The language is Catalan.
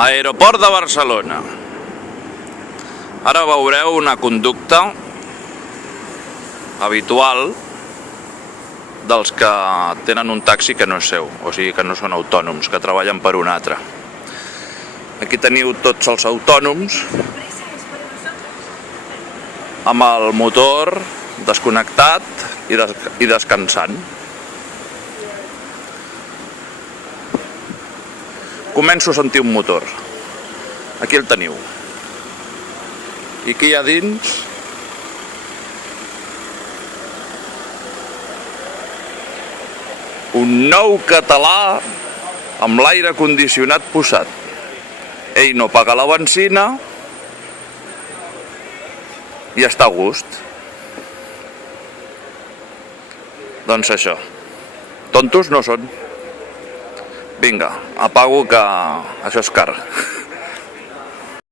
Aeroport de Barcelona. Ara veureu una conducta habitual dels que tenen un taxi que no és seu, o sigui que no són autònoms, que treballen per un altre. Aquí teniu tots els autònoms amb el motor desconnectat i descansant. Començo a sentir un motor. Aquí el teniu. I aquí hi ha dins un nou català amb l'aire condicionat posat. Ell no paga la benzina i està a gust. Doncs això. Tontos no són. Vinga, apago que això és car.